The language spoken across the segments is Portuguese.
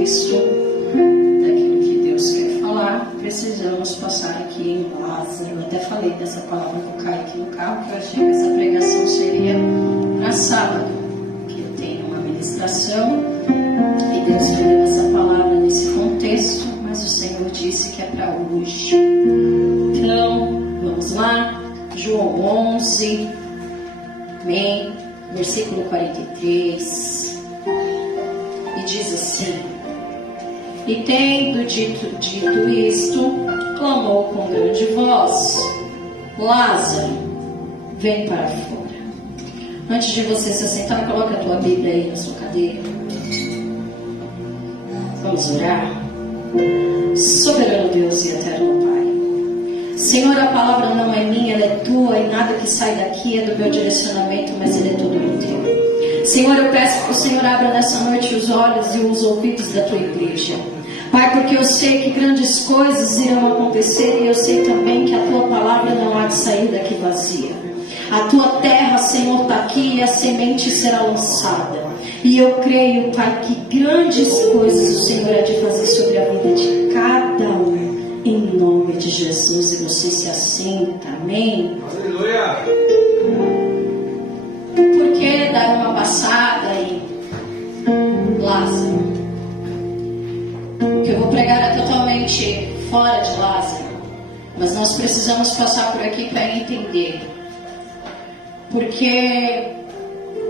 contexto daquilo que Deus quer falar, precisamos passar aqui em Lázaro. Eu até falei dessa palavra com o Caio aqui no carro, que eu achei que essa pregação seria para sábado, que eu tenho uma ministração e Deus me deu essa palavra nesse contexto, mas o Senhor disse que é para hoje. Então, vamos lá, João 11, amém, versículo 43, e diz assim: e tendo dito isto, clamou com grande voz: Lázaro, vem para fora. Antes de você se assentar, coloca a tua Bíblia aí na sua cadeira. Vamos orar. Soberano Deus e eterno Pai, Senhor, a palavra não é minha, ela é tua, e nada que sai daqui é do meu direcionamento, mas ele é todo do teu. Senhor, eu peço que o Senhor abra nessa noite os olhos e os ouvidos da tua igreja, Pai, porque eu sei que grandes coisas irão acontecer, e eu sei também que a tua palavra não há de sair daqui vazia. A tua terra, Senhor, está aqui e a semente será lançada. E eu creio, Pai, que grandes coisas o Senhor há de fazer sobre a vida de cada um, em nome de Jesus. E você se assenta, amém? Aleluia! Por que dar uma passada em Lázaro? O que eu vou pregar é totalmente fora de Lázaro, mas nós precisamos passar por aqui para entender. Porque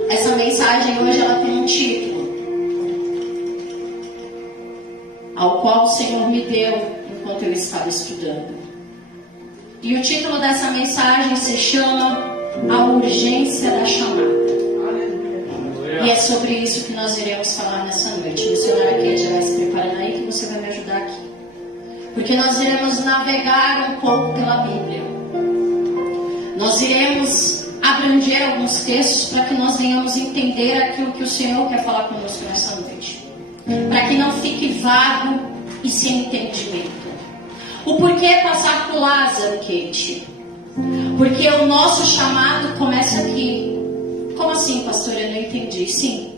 essa mensagem hoje ela tem um título, ao qual o Senhor me deu enquanto eu estava estudando. E o título dessa mensagem se chama A Urgência da Chamada. E é sobre isso que nós iremos falar nessa noite. O missionário aqui já vai se preparando aí, que você vai me ajudar aqui. Porque nós iremos navegar um pouco pela Bíblia. Nós iremos abranger alguns textos para que nós venhamos entender aquilo que o Senhor quer falar conosco nessa noite. Para que não fique vago e sem entendimento. O porquê passar por Lázaro, Kate? Porque o nosso chamado começa aqui. Como assim, pastor? Eu não entendi. Sim.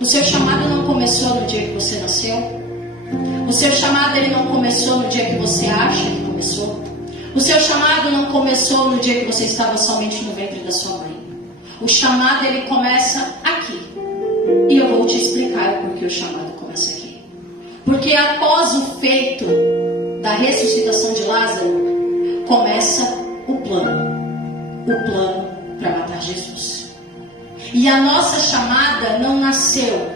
O seu chamado não começou no dia que você nasceu. O seu chamado ele não começou no dia que você acha que começou. O seu chamado não começou no dia que você estava somente no ventre da sua mãe. O chamado ele começa aqui. E eu vou te explicar por que o chamado começa aqui. Porque após o feito da ressuscitação de Lázaro, começa o plano. O plano para matar Jesus. E a nossa chamada não nasceu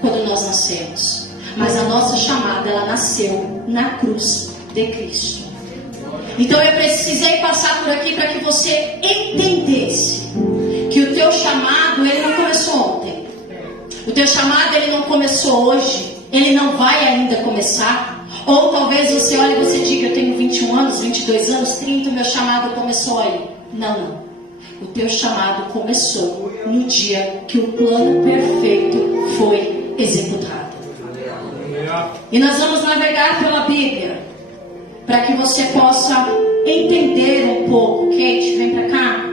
quando nós nascemos. Mas a nossa chamada, ela nasceu na cruz de Cristo. Então eu precisei passar por aqui para que você entendesse que o teu chamado, ele não começou ontem. O teu chamado, ele não começou hoje. Ele não vai ainda começar. Ou talvez você olhe e você diga: eu tenho 21 anos, 22 anos, 30, o meu chamado começou aí. Não, não. O teu chamado começou no dia que o plano perfeito foi executado. E nós vamos navegar pela Bíblia para que você possa entender um pouco. Kate, vem para cá.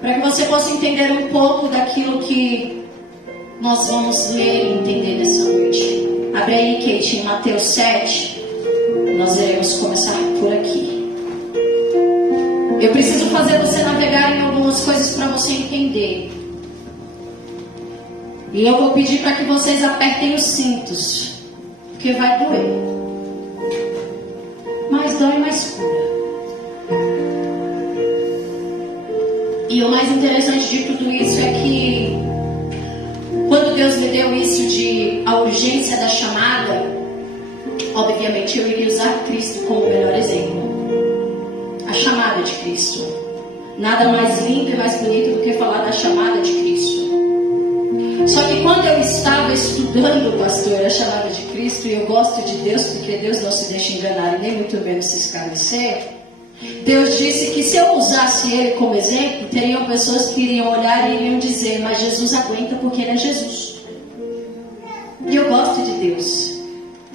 Para que você possa entender um pouco daquilo que nós vamos ler e entender nessa noite. Abre aí, Kate, em Mateus 7. Nós iremos começar por aqui. Eu preciso fazer você navegar em algumas coisas para você entender. E eu vou pedir para que vocês apertem os cintos, porque vai doer. Mais dói, mais cura. E o mais interessante de tudo isso é que quando Deus me deu isso de a urgência da chamada, obviamente eu iria usar Cristo como o melhor exemplo. A chamada de Cristo. Nada mais lindo e mais bonito do que falar da chamada de Cristo. Só que quando eu estava estudando, pastor, a chamada de Cristo, e eu gosto de Deus, porque Deus não se deixa enganar e nem muito menos se escarnecer, Deus disse que se eu usasse Ele como exemplo, teriam pessoas que iriam olhar e iriam dizer: mas Jesus aguenta porque Ele é Jesus. E eu gosto de Deus,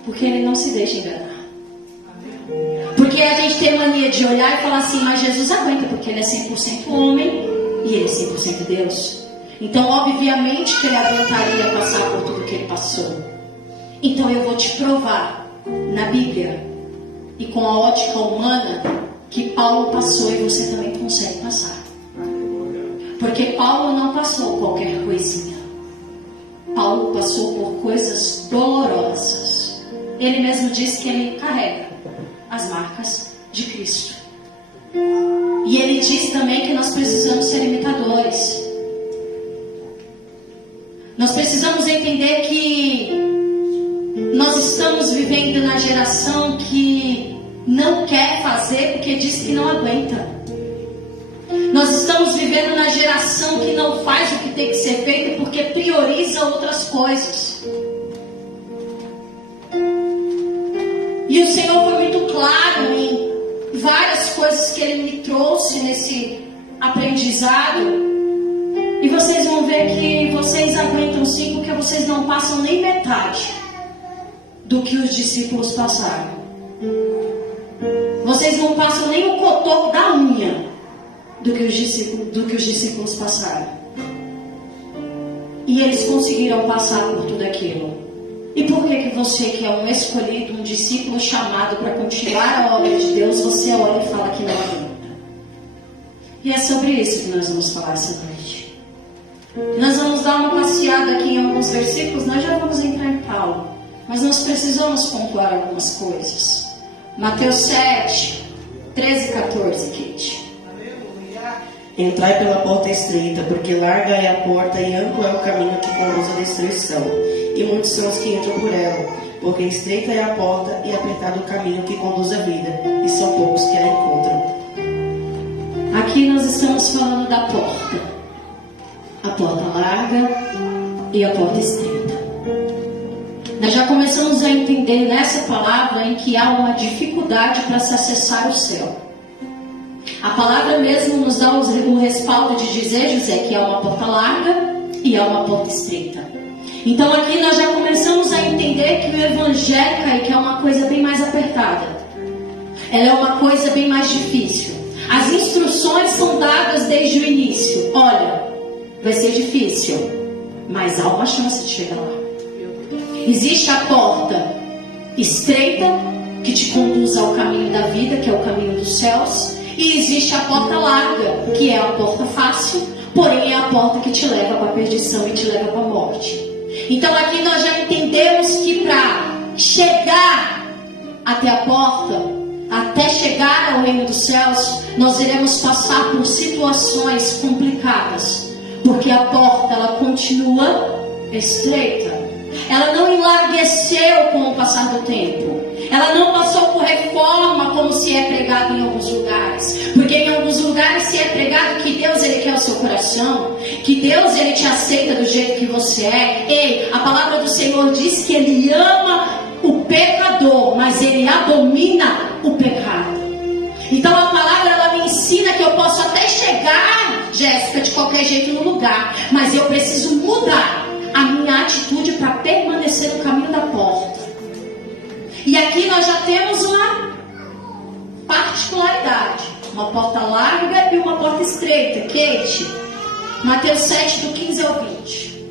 porque Ele não se deixa enganar. Porque a gente tem mania de olhar e falar assim: mas Jesus aguenta porque Ele é 100% homem e Ele é 100% Deus. Então, obviamente que ele aguentaria passar por tudo que ele passou. Então, eu vou te provar na Bíblia e com a ótica humana que Paulo passou e você também consegue passar. Porque Paulo não passou qualquer coisinha. Paulo passou por coisas dolorosas. Ele mesmo diz que ele carrega as marcas de Cristo. E ele diz também que nós precisamos ser imitadores. Nós precisamos entender que nós estamos vivendo na geração que não quer fazer porque diz que não aguenta. Nós estamos vivendo na geração que não faz o que tem que ser feito porque prioriza outras coisas. E o Senhor foi muito claro em várias coisas que Ele me trouxe nesse aprendizado. E vocês vão ver que vocês aguentam sim, porque vocês não passam nem metade do que os discípulos passaram. Vocês não passam nem o cotoco da unha do que os discípulos passaram. E eles conseguiram passar por tudo aquilo. E por que você, que é um escolhido, um discípulo chamado para continuar a obra de Deus, você olha e fala que não aguenta? E é sobre isso que nós vamos falar essa noite. Nós vamos dar uma passeada aqui em alguns versículos, nós já vamos entrar em Paulo, mas nós precisamos pontuar algumas coisas. Mateus 7, 13 e 14, Kate. Entrai pela porta estreita, porque larga é a porta e amplo é o caminho que conduz à destruição, e muitos são os que entram por ela, porque estreita é a porta e apertado o caminho que conduz à vida, e são poucos que a encontram. Aqui nós estamos falando da porta. A porta larga e a porta estreita. Nós já começamos a entender nessa palavra em que há uma dificuldade para se acessar o céu. A palavra mesmo nos dá o respaldo de dizer, José, que há uma porta larga e há uma porta estreita. Então aqui nós já começamos a entender que o evangelho que é uma coisa bem mais apertada. Ela é uma coisa bem mais difícil. As instruções são dadas desde o início. Olha, vai ser difícil, mas há uma chance de chegar lá. Existe a porta estreita, que te conduz ao caminho da vida, que é o caminho dos céus. E existe a porta larga, que é a porta fácil, porém é a porta que te leva para a perdição e te leva para a morte. Então aqui nós já entendemos que para chegar até a porta, até chegar ao reino dos céus, nós iremos passar por situações complicadas. Porque a porta, ela continua estreita. Ela não enlargueceu com o passar do tempo. Ela não passou por reforma como se é pregado em alguns lugares. Porque em alguns lugares se é pregado que Deus, Ele quer o seu coração. Que Deus, Ele te aceita do jeito que você é. Ei, a palavra do Senhor diz que Ele ama o pecador, mas Ele abomina o pecado. Então a palavra, ela me ensina que eu posso até chegar, Jéssica, de qualquer jeito no lugar, mas eu preciso mudar a minha atitude para permanecer no caminho da porta. E aqui nós já temos uma particularidade, uma porta larga e uma porta estreita. Kate, Mateus 7, do 15 ao 20.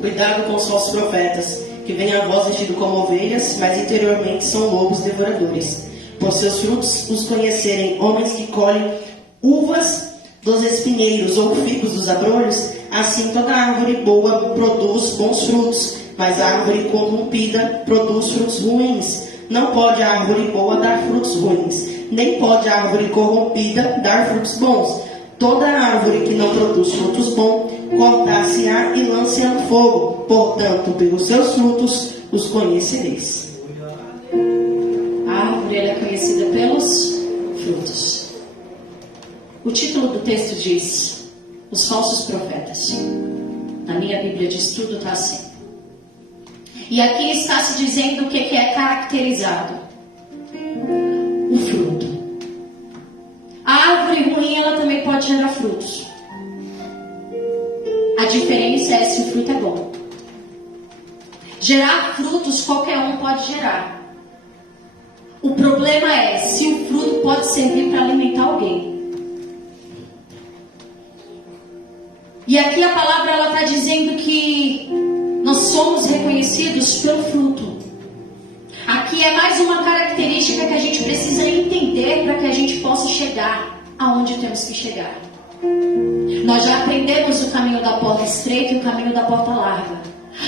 Cuidado com os falsos profetas, que vêm a vós vestidos como ovelhas, mas interiormente são lobos devoradores. Por seus frutos os conhecerem, homens que colhem uvas dos espinheiros ou figos dos abrolhos. Assim toda árvore boa produz bons frutos, mas a árvore corrompida produz frutos ruins. Não pode a árvore boa dar frutos ruins, nem pode a árvore corrompida dar frutos bons. Toda árvore que não produz frutos bons, cortar-se-á e lança no fogo. Portanto, pelos seus frutos os conhecereis. A árvore, ela é conhecida pelos frutos. O título do texto diz: os falsos profetas. Na minha Bíblia de estudo está assim. E aqui está se dizendo o que é caracterizado: o fruto. A árvore ruim, ela também pode gerar frutos. A diferença é se o fruto é bom. Gerar frutos qualquer um pode gerar. O problema é se o fruto pode servir para alimentar alguém. E aqui a palavra ela está dizendo que nós somos reconhecidos pelo fruto. Aqui é mais uma característica que a gente precisa entender para que a gente possa chegar aonde temos que chegar. Nós já aprendemos o caminho da porta estreita e o caminho da porta larga.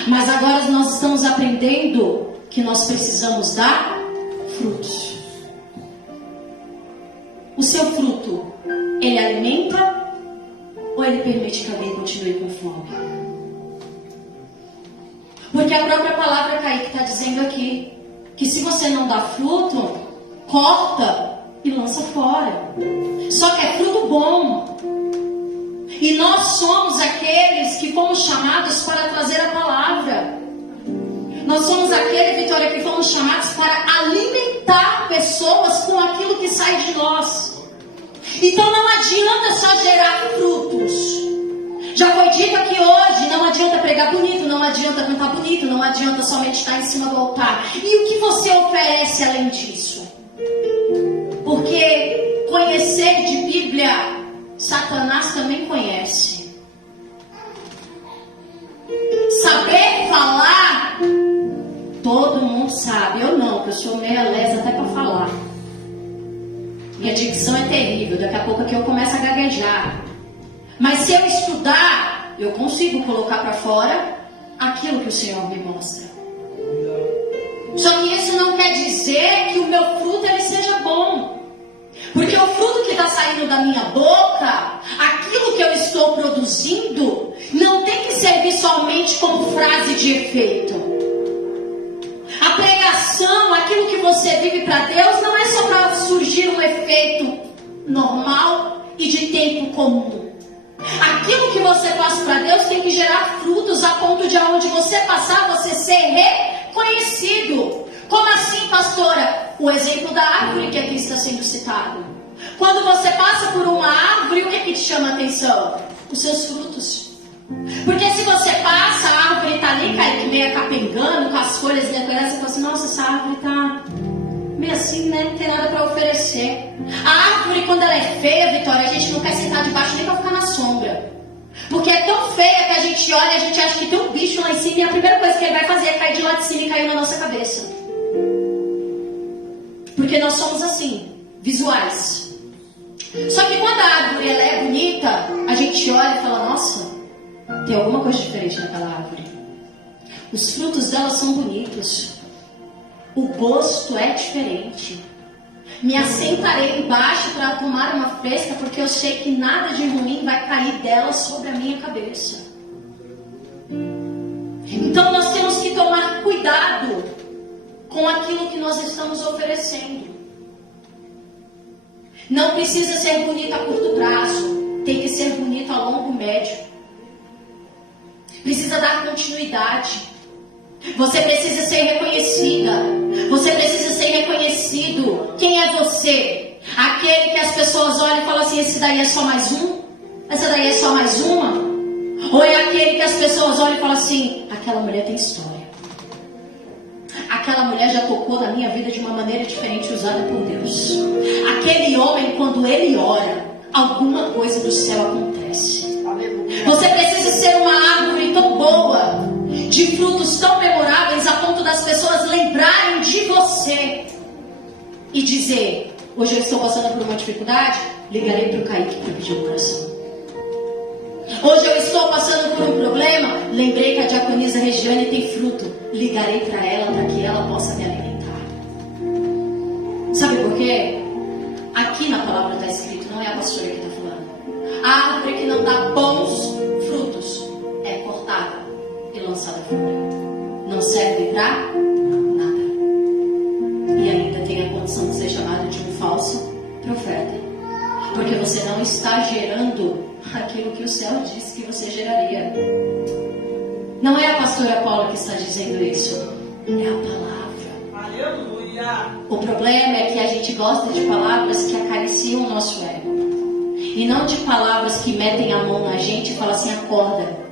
Mas agora nós estamos aprendendo que nós precisamos dar frutos. O seu fruto, ele alimenta ou ele permite que alguém continue com fome? Porque a própria palavra Kaique está dizendo aqui que se você não dá fruto, corta e lança fora. Só que é fruto bom. E nós somos aqueles que fomos chamados para trazer a palavra. Nós somos aquele, Vitória, que fomos chamados para alimentar pessoas com aquilo que sai de nós. Então não adianta só gerar frutos. Já foi dito aqui hoje, não adianta pregar bonito, não adianta cantar bonito, não adianta somente estar em cima do altar. E o que você oferece além disso? Porque conhecer de Bíblia, Satanás também conhece. Saber falar, todo mundo sabe. Eu não, porque eu sou meia lesa até para falar. Minha dicção é terrível, daqui a pouco aqui eu começo a gaguejar. Mas se eu estudar, eu consigo colocar para fora aquilo que o Senhor me mostra. Só que isso não quer dizer que o meu fruto ele seja bom. Porque o fruto que está saindo da minha boca, aquilo que eu estou produzindo, não tem que servir somente como frase de efeito. A pregação, aquilo que você vive para Deus, não é só para surgir um efeito normal e de tempo comum. Aquilo que você faz para Deus tem que gerar frutos a ponto de aonde você passar, você ser reconhecido. Como assim, pastora? O exemplo da árvore que aqui está sendo citado. Quando você passa por uma árvore, o que te chama a atenção? Os seus frutos. Porque se você passa, a árvore está ali, meio capengando, com as folhas decoradas, você fala assim, nossa, essa árvore está meio assim, né? Não tem nada para oferecer. A árvore, quando ela é feia, Vitória, a gente não quer sentar debaixo nem para ficar na sombra. Porque é tão feia que a gente olha e a gente acha que tem um bicho lá em cima e a primeira coisa que ele vai fazer é cair de lá de cima e cair na nossa cabeça. Porque nós somos assim, visuais. Só que quando a árvore ela é bonita, a gente olha e fala, nossa, tem alguma coisa diferente naquela árvore. Os frutos dela são bonitos. O gosto é diferente. Me assentarei embaixo para tomar uma fresca, porque eu sei que nada de ruim vai cair dela sobre a minha cabeça. Então nós temos que tomar cuidado com aquilo que nós estamos oferecendo. Não precisa ser bonito a curto prazo, tem que ser bonito a longo e médio. Precisa dar continuidade. Você precisa ser reconhecida. Você precisa ser reconhecido. Quem é você? Aquele que as pessoas olham e falam assim, esse daí é só mais um? Essa daí é só mais uma? Ou é aquele que as pessoas olham e falam assim, aquela mulher tem história. Aquela mulher já tocou na minha vida de uma maneira diferente, usada por Deus. Aquele homem, quando ele ora, alguma coisa do céu acontece. Você precisa ser uma árvore tão boa, de frutos tão memoráveis, a ponto das pessoas lembrarem de você e dizer, hoje eu estou passando por uma dificuldade, ligarei para o Kaique para pedir uma oração. Hoje eu estou passando por um problema, lembrei que a diaconisa Regiane tem fruto, ligarei para ela para que ela possa me alimentar. Sabe por quê? Aqui na palavra está escrito, não é a pastora que está falando. A árvore que não dá bons frutos é cortada e lançada fora. Não serve para nada. E ainda tem a condição de ser chamada de um falso profeta. Porque você não está gerando aquilo que o céu disse que você geraria. Não é a pastora Paula que está dizendo isso. É a palavra. Aleluia. O problema é que a gente gosta de palavras que acariciam o nosso ego. E não de palavras que metem a mão na gente e falam assim, acorda.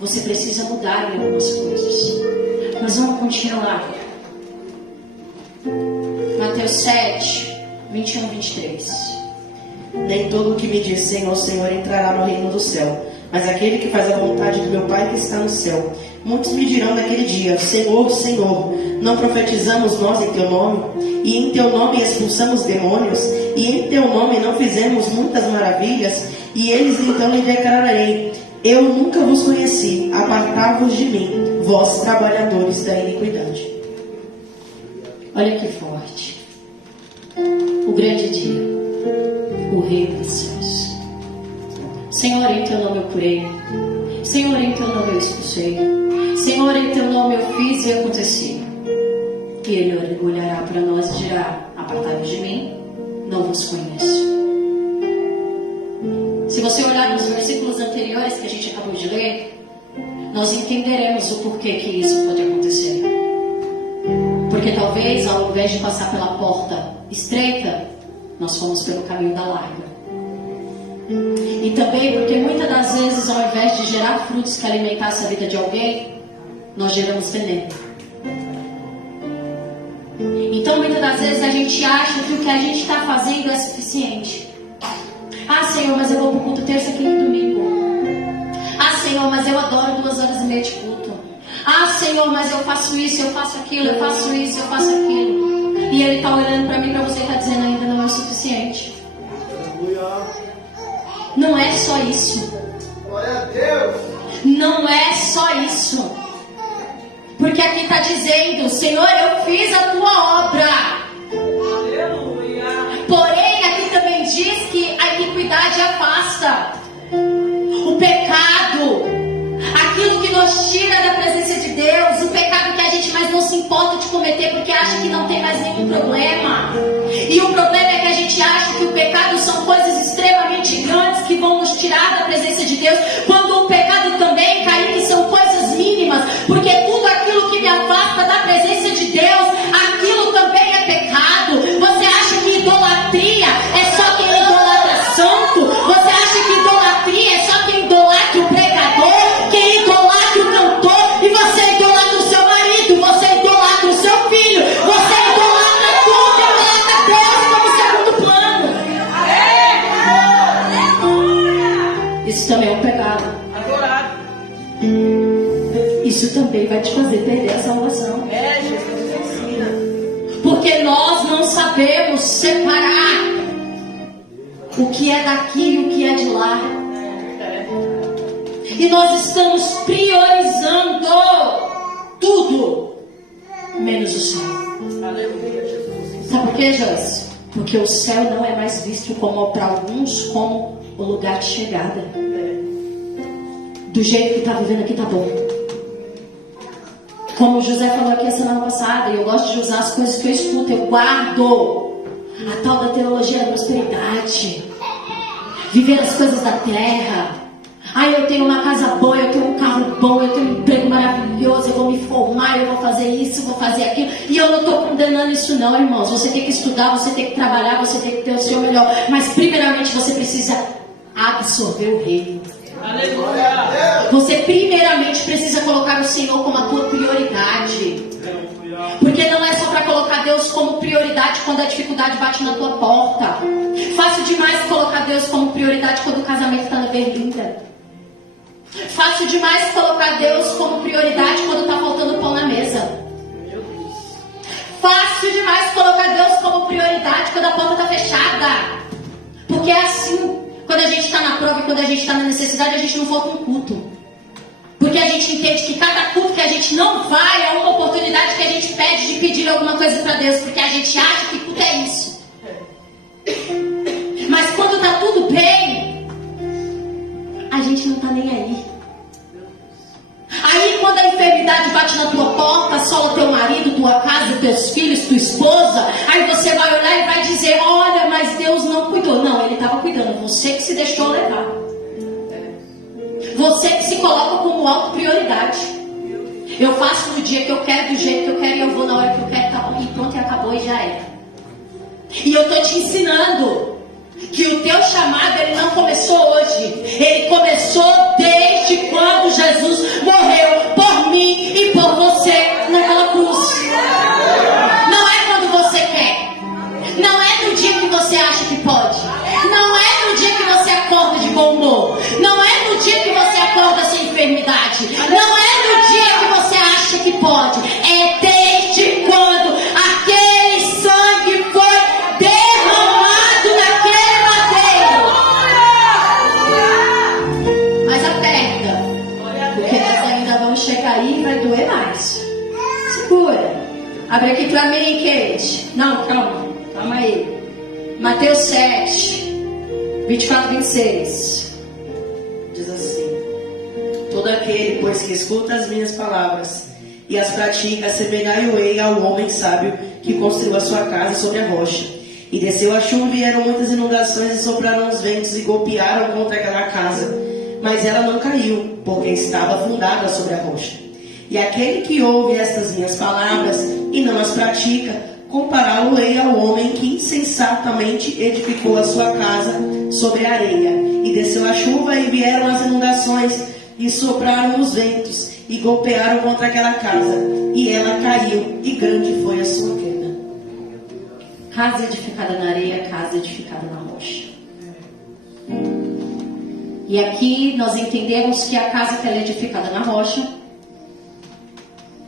Você precisa mudar em algumas coisas. Mas vamos continuar. Mateus 7, 21, 23. Nem todo o que me diz Senhor, Senhor entrará no reino do céu, mas aquele que faz a vontade do meu Pai que está no céu. Muitos me dirão naquele dia: Senhor, Senhor, não profetizamos nós em teu nome? E em teu nome expulsamos demônios? E em teu nome não fizemos muitas maravilhas? E eles então lhe declararei: eu nunca vos conheci, apartai-vos de mim, vós trabalhadores da iniquidade. Olha que forte. O grande dia, o Rei dos céus. Senhor, em teu nome eu curei. Senhor, em teu nome eu expulsei. Senhor, em teu nome eu fiz e aconteci. E ele olhará para nós e dirá: apartai-vos de mim, não vos conheço. Se você olhar nos versículos anteriores que a gente acabou de ler, nós entenderemos o porquê que isso pode acontecer. Porque talvez, ao invés de passar pela porta estreita, nós fomos pelo caminho da larga. E também porque muitas das vezes, ao invés de gerar frutos que alimentassem a vida de alguém, nós geramos veneno. Então muitas das vezes a gente acha que o que a gente está fazendo é suficiente. Ah, Senhor, mas eu vou para o culto terça, quinta e domingo. Ah, Senhor, mas eu adoro 2 horas e meia de culto. Ah, Senhor, mas eu faço isso, eu faço aquilo, eu faço isso, eu faço aquilo. E Ele está olhando para mim, para você, e está dizendo: ainda não é o suficiente. Não é só isso. Glória a Deus. Não é só isso. Porque aqui está dizendo: Senhor, eu fiz a tua obra. Aleluia. Porém, aqui também diz que a iniquidade afasta. O pecado, aquilo que nos tira da presença de Deus, o pecado que a gente mais não se importa de cometer porque acha que não tem mais nenhum problema. E o problema é que a gente acha que o pecado são coisas extremamente grandes que vão nos tirar da presença de Deus, quando o pecado também, Kaique, são coisas mínimas, porque tudo aquilo que me afasta da presença de Deus, aquilo também é pecado. Você acha que idolatria é só quem idolatra santo? Você acha que idolatria é só quem idolatra o pregador, quem idolatra o cantor? E você idolatra o seu marido, você idolatra o seu filho, você idolatra tudo, idolatra Deus como segundo plano. Isso também é um pecado. Adorado. Isso também vai te fazer perder a salvação. Jesus ensina. Porque nós não sabemos separar o que é daqui e o que é de lá. E nós estamos priorizando tudo menos o céu. Aleluia, Jesus. Sabe por quê, Joyce? Porque o céu não é mais visto como, para alguns, como o lugar de chegada. Do jeito que está vivendo aqui tá bom. Como o José falou aqui a semana passada, e eu gosto de usar as coisas que eu escuto, eu guardo a tal da teologia da prosperidade, viver as coisas da terra. Ai, eu tenho uma casa boa, eu tenho um carro bom, eu tenho um emprego maravilhoso, eu vou me formar, eu vou fazer isso, vou fazer aquilo. E eu não estou condenando isso não, irmãos. Você tem que estudar, você tem que trabalhar, você tem que ter o seu melhor. Mas primeiramente você precisa absorver o reino. Aleluia. Você primeiramente precisa colocar o Senhor como a tua prioridade. Porque não é só para colocar Deus como prioridade quando a dificuldade bate na tua porta. Fácil demais colocar Deus como prioridade quando o casamento está na berlinda. Fácil demais colocar Deus como prioridade quando está faltando pão na mesa. Fácil demais colocar Deus como prioridade quando a porta está fechada. Porque é assim. Quando a gente está na prova e quando a gente está na necessidade, a gente não falta um culto. Porque a gente entende que cada culto que a gente não vai é uma oportunidade que a gente pede de pedir alguma coisa para Deus. Porque a gente acha que culto é isso. Mas quando está tudo bem, a gente não está nem aí. Aí quando a enfermidade bate na tua porta, assola teu marido, tua casa, teus filhos, tua esposa, aí você vai olhar e vai dizer: olha, mas Deus não cuidou. Não, Ele estava cuidando, você que se deixou levar. Você que se coloca como auto-prioridade. Eu faço no dia que eu quero, do jeito que eu quero, e eu vou na hora que eu quero, tá bom, e pronto, e acabou, e já era. E eu estou te ensinando que o teu chamado, ele não começou hoje. Ele começou desde quando Jesus morreu por mim e por você naquela cruz. Não é quando você quer. Não é no dia que você acha que pode. Não é no dia que você acorda de bom humor. Não é no dia que você pode. É desde quando aquele sangue foi derramado naquele madeiro. Mas aperta, porque nós ainda vamos chegar aí e vai doer mais. Segura. Abre aqui pra mim, Kate. Não, calma aí. Mateus 7, 24, 26. Diz assim: todo aquele, pois, que escuta as minhas palavras e as pratica, assemelhar-o-ei ao homem sábio que construiu a sua casa sobre a rocha. E desceu a chuva, e vieram muitas inundações, e sopraram os ventos e golpearam contra aquela casa. Mas ela não caiu, porque estava fundada sobre a rocha. E aquele que ouve estas minhas palavras e não as pratica, compará-lo-ei ao homem que insensatamente edificou a sua casa sobre a areia. E desceu a chuva, e vieram as inundações, e sopraram os ventos, e golpearam contra aquela casa. E ela caiu, e grande foi a sua queda. Casa edificada na areia, casa edificada na rocha. E aqui nós entendemos que a casa que ela é edificada na rocha,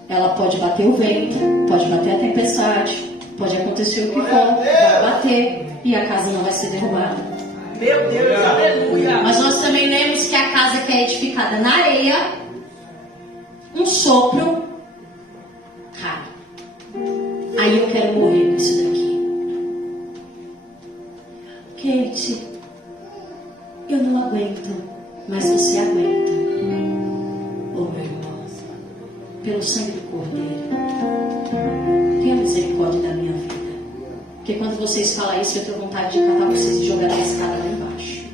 ela pode bater o vento, pode bater a tempestade, pode acontecer o que for, vai bater e a casa não vai ser derrubada. Meu Deus, aleluia. Mas nós também lemos que a casa que é edificada na areia, um sopro cai. Aí eu quero morrer com isso daqui. Kate, eu não aguento, mas você aguenta. Oh, meu irmão, pelo sangue do Cordeiro, tenha misericórdia da minha vida. Porque quando vocês falam isso, eu tenho vontade de catar vocês e jogar a escada lá embaixo.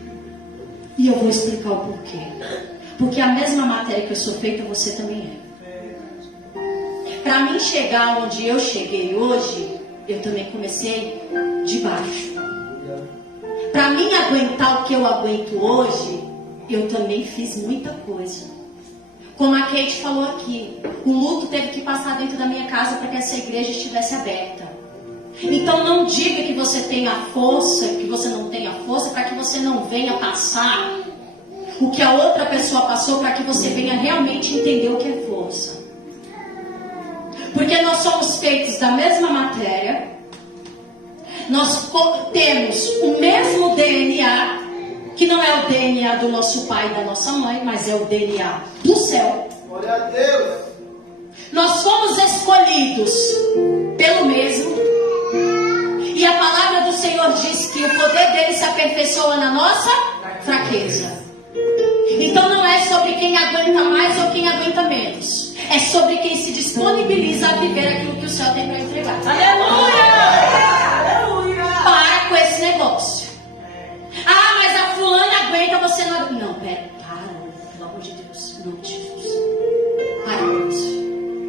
E eu vou explicar o porquê. Porque a mesma matéria que eu sou feita, você também é. Para mim chegar onde eu cheguei hoje, eu também comecei de baixo. Para mim aguentar o que eu aguento hoje, eu também fiz muita coisa. Como a Kate falou aqui, o luto teve que passar dentro da minha casa para que essa igreja estivesse aberta. Então não diga que você tem a força, que você não tem a força, para que você não venha passar o que a outra pessoa passou, para que você venha realmente entender o que é força. Porque nós somos feitos da mesma matéria, nós temos o mesmo DNA, que não é o DNA do nosso pai e da nossa mãe, mas é o DNA do céu. Glória a Deus. Nós fomos escolhidos pelo mesmo. E a palavra do Senhor diz que o poder dele se aperfeiçoa na nossa fraqueza. Então não é sobre quem aguenta mais ou quem aguenta menos. É sobre quem se disponibiliza a viver aquilo que o céu tem para entregar. Aleluia! Para com esse negócio. Ah, mas a fulana aguenta, você não aguenta. Não, pera, para, pelo amor de Deus. Não, Jesus. Para com isso.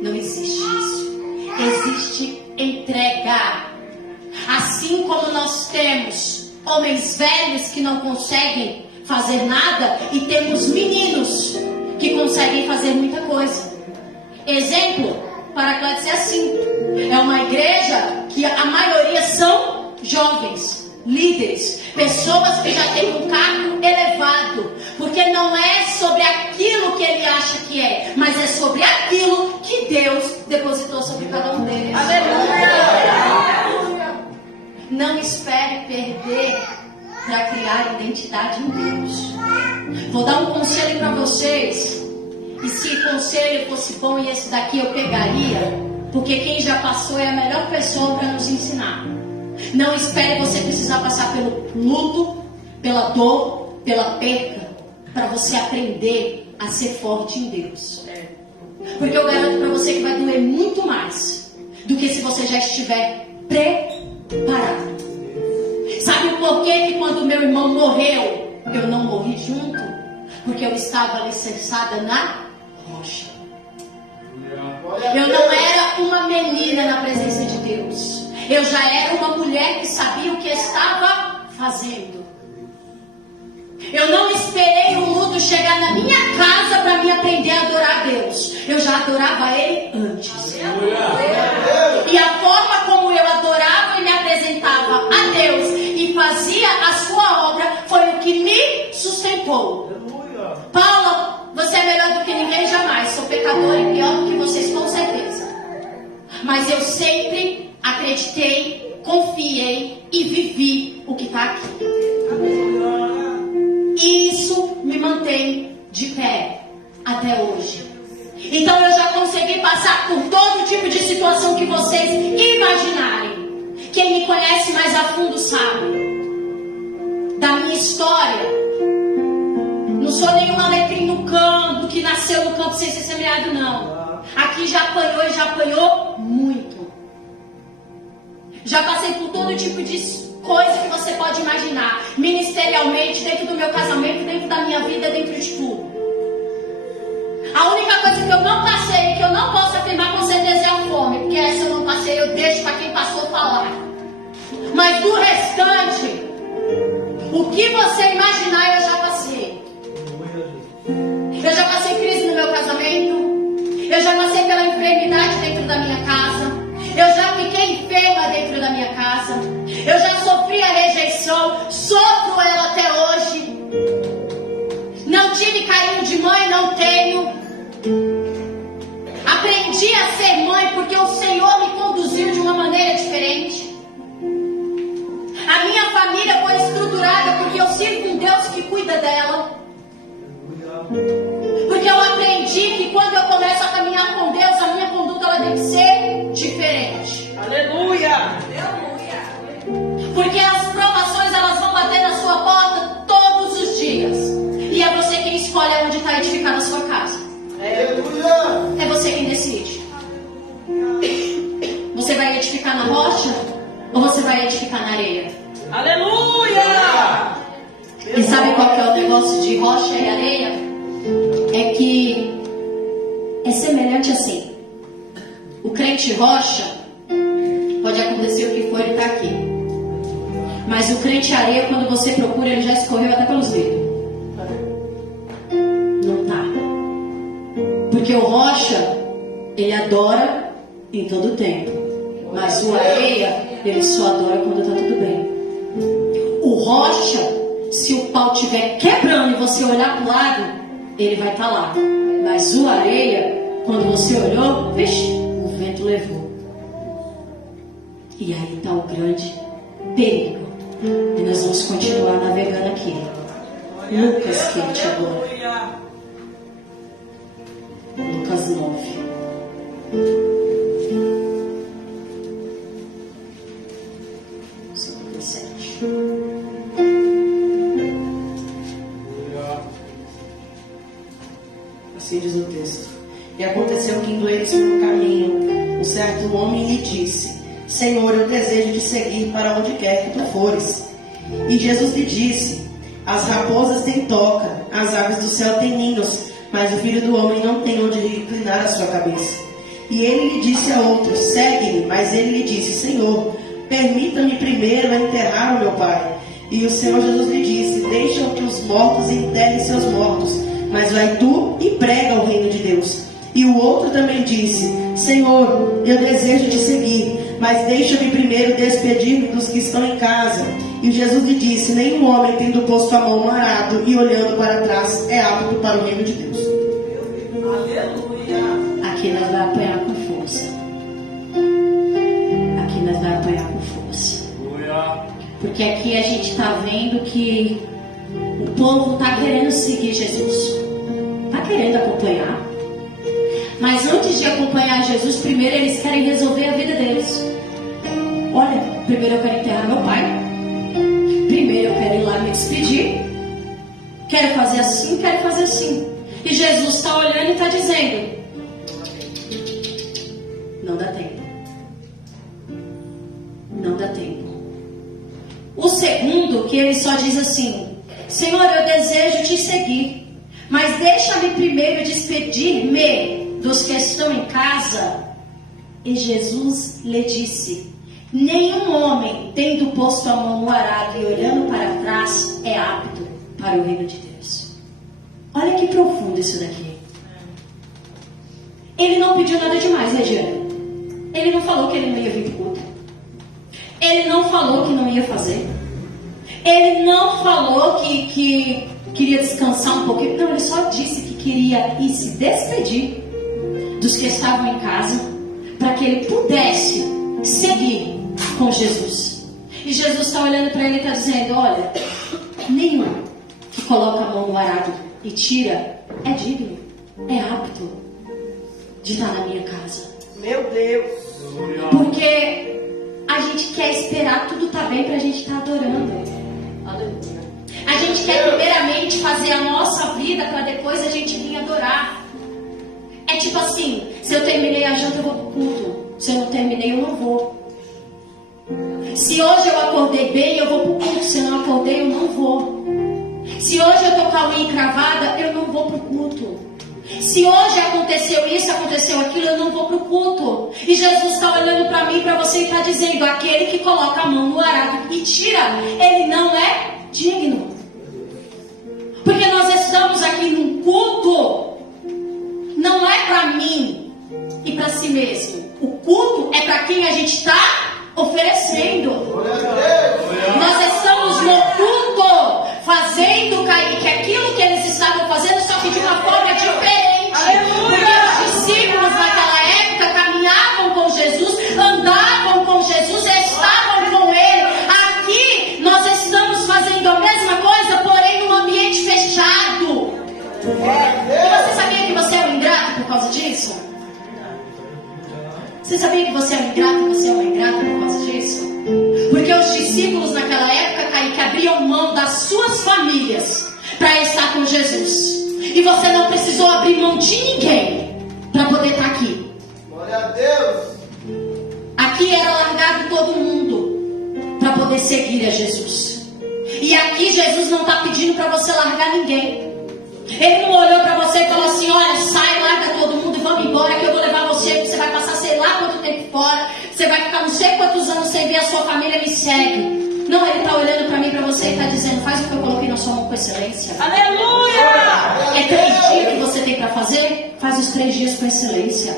Não existe isso. Existe entregar. Assim como nós temos homens velhos que não conseguem fazer nada, e temos meninos que conseguem fazer muita coisa. Exemplo, Paracletos é assim. É uma igreja que a maioria são jovens, líderes, pessoas que já têm um cargo elevado, porque não é sobre aquilo que ele acha que é, mas é sobre aquilo que Deus depositou sobre cada um deles. Aleluia! Não espere perder para criar identidade em Deus. Vou dar um conselho para vocês. E se o conselho fosse bom e esse daqui eu pegaria, porque quem já passou é a melhor pessoa para nos ensinar. Não espere você precisar passar pelo luto, pela dor, pela perda, para você aprender a ser forte em Deus. Porque eu garanto para você que vai doer muito mais do que se você já estiver preparado. Sabe o porquê que quando meu irmão morreu, eu não morri junto? Porque eu estava alicerçada na rocha. Eu não era uma menina na presença de Deus. Eu já era uma mulher que sabia o que estava fazendo. Eu não esperei o luto chegar na minha casa para me aprender a adorar a Deus. Eu já adorava Ele antes. E a forma como eu adorava e me apresentava a Deus e fazia a sua obra foi o que me sustentou. Paula, você é melhor do que ninguém jamais. Sou pecador e pior do que vocês, com certeza. Mas eu sempre acreditei, confiei e vivi o que está aqui. E isso me mantém de pé até hoje. Então eu já consegui passar por todo tipo de situação que vocês imaginarem. Quem me conhece mais a fundo sabe da minha história. Não sou nenhum alecrim no campo, que nasceu no campo sem ser semeado, não. Aqui já apanhou e já apanhou muito. Já passei por todo tipo de coisa que você pode imaginar. Ministerialmente, dentro do meu casamento, dentro da minha vida, dentro de tudo. A única coisa que eu não passei, que eu não posso afirmar com certeza é a fome. Porque essa eu não passei, eu deixo para quem passou falar. Mas do restante, o que você imaginar eu já passei. Eu já passei crise no meu casamento. Eu já passei pela enfermidade dentro da minha casa. Eu já fiquei enferma dentro da minha casa. Eu já sofri a rejeição. Sofro ela até hoje. Não tive carinho de mãe, não tenho. Aprendi a ser mãe porque o Senhor me conduziu de uma maneira diferente. A minha família foi estruturada porque eu sirvo um Deus que cuida dela. Porque eu aprendi que quando eu começo a caminhar com Deus, a minha conduta ela tem que ser diferente. Aleluia! Porque as provações elas vão bater na sua porta todos os dias. E é você quem escolhe onde está edificada a sua casa. Aleluia! É você quem decide. Você vai edificar na rocha ou você vai edificar na areia? Aleluia! E sabe qual que é o negócio de rocha e areia? É que é semelhante assim. O crente rocha, pode acontecer o que for, ele está aqui. Mas o crente areia, quando você procura, ele já escorreu até pelos dedos. Não tá. Porque o rocha, ele adora em todo o tempo. Mas o areia, ele só adora quando está tudo bem. O rocha, se o pau estiver quebrando e você olhar para o lado, ele vai estar lá. Mas o areia, quando você olhou, vixe, o vento levou. E aí está o grande perigo. E nós vamos continuar navegando aqui. Lucas, quente agora. Lucas 9. Assim diz o texto. E aconteceu que indo eles pelo caminho, um certo homem lhe disse: Senhor, eu desejo te seguir para onde quer que tu fores. E Jesus lhe disse: As raposas têm toca, as aves do céu têm ninhos, mas o filho do homem não tem onde reclinar a sua cabeça. E ele lhe disse a outro: Segue-me. Mas ele lhe disse: Senhor, permita-me primeiro enterrar o meu pai. E o Senhor Jesus lhe disse: Deixa que os mortos enterrem seus mortos, mas vai tu e prega o reino de Deus. E o outro também disse: Senhor, eu desejo te seguir, mas deixa-me primeiro despedir-me dos que estão em casa. E Jesus lhe disse: Nenhum homem, tendo posto a mão no arado e olhando para trás, é apto para o reino de Deus. Aleluia! Aqui nós vamos apanhar com força. Aqui nós vamos apanhar com força. Porque aqui a gente está vendo que o povo está querendo seguir Jesus. Está querendo acompanhar. Mas antes de acompanhar Jesus, primeiro eles querem resolver a vida deles. Olha, primeiro eu quero enterrar meu pai. Primeiro eu quero ir lá me despedir. Quero fazer assim, quero fazer assim. E Jesus está olhando e está dizendo: não dá tempo. Não dá tempo. O segundo, que ele só diz assim: Senhor, eu desejo te seguir, mas deixa-me primeiro despedir-me dos que estão em casa. E Jesus lhe disse: Nenhum homem, tendo posto a mão no arado e olhando para trás, é apto para o reino de Deus. Olha que profundo isso daqui. Ele não pediu nada demais, né, Diana? Ele não falou que ele não ia vir para o culto. Ele não falou que não ia fazer. Ele não falou que queria descansar um pouquinho. Não, ele só disse que queria ir se despedir dos que estavam em casa para que ele pudesse seguir com Jesus. E Jesus está olhando para ele e está dizendo: olha, nenhum que coloca a mão no arado e tira é digno, é apto de estar na minha casa. Meu Deus. Porque a gente quer esperar tudo tá bem para a gente estar adorando. Aleluia. A gente quer primeiramente fazer a nossa vida para depois a gente vir adorar. É tipo assim: se eu terminei a janta eu vou pro culto, se eu não terminei eu não vou. Se hoje eu acordei bem eu vou pro culto, se eu não acordei eu não vou. Se hoje eu tô com a unha encravada eu não vou pro culto. Se hoje aconteceu isso, aconteceu aquilo, eu não vou pro culto. E Jesus está olhando para mim, para você e está dizendo: aquele que coloca a mão no arado e tira, ele não é digno. Porque nós estamos aqui num culto, não é para mim e para si mesmo. O culto é para quem a gente está oferecendo. Nós estamos no culto fazendo, Kaique, aquilo que eles estavam fazendo, só que de uma forma diferente. Porque os discípulos naquela época caminhavam com Jesus, andavam com Jesus, estavam com ele. Aqui nós estamos fazendo a mesma coisa, porém num ambiente fechado. E você sabia que você é um ingrato por causa disso? Você sabia que você é um ingrato, você é uma ingrata por causa disso? Porque os discípulos naquela época, Kaique, abriam mão das suas famílias para estar com Jesus. E você não precisou abrir mão de ninguém para poder estar aqui. Glória a Deus. Aqui era largado todo mundo para poder seguir a Jesus. E aqui Jesus não está pedindo para você largar ninguém. Ele não olhou para você e falou assim: olha, sai, larga todo mundo e vamos embora que eu vou levar você, porque você vai passar sei lá quanto tempo fora, você vai ficar não sei quantos anos sem ver a sua família, me segue. Não, ele está olhando para mim, para você e está dizendo: faz o que eu coloquei na sua mão com excelência. Aleluia. É 3 dias que você tem para fazer? Faz os 3 dias com excelência.